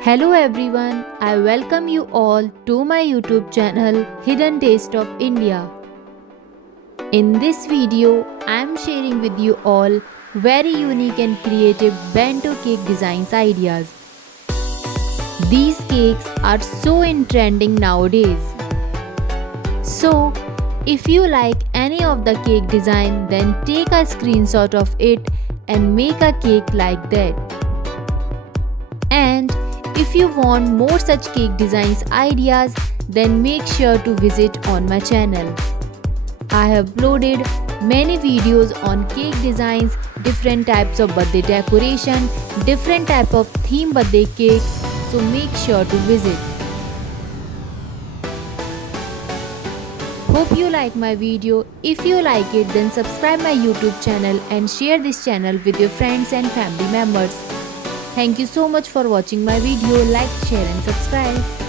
Hello everyone, I welcome you all to my YouTube channel Hidden Taste of India. In this video, I am sharing with you all very unique and creative bento cake designs ideas. These cakes are so in trending nowadays. So, if you like any of the cake design, then take a screenshot of it and make a cake like that. And if you want more such cake designs ideas, then make sure to visit on my channel. I have uploaded many videos on cake designs, different types of birthday decoration, different type of theme birthday cakes, so make sure to visit. Hope you like my video. If you like it, then subscribe my YouTube channel and share this channel with your friends and family members. Thank you so much for watching my video. Like, share and subscribe.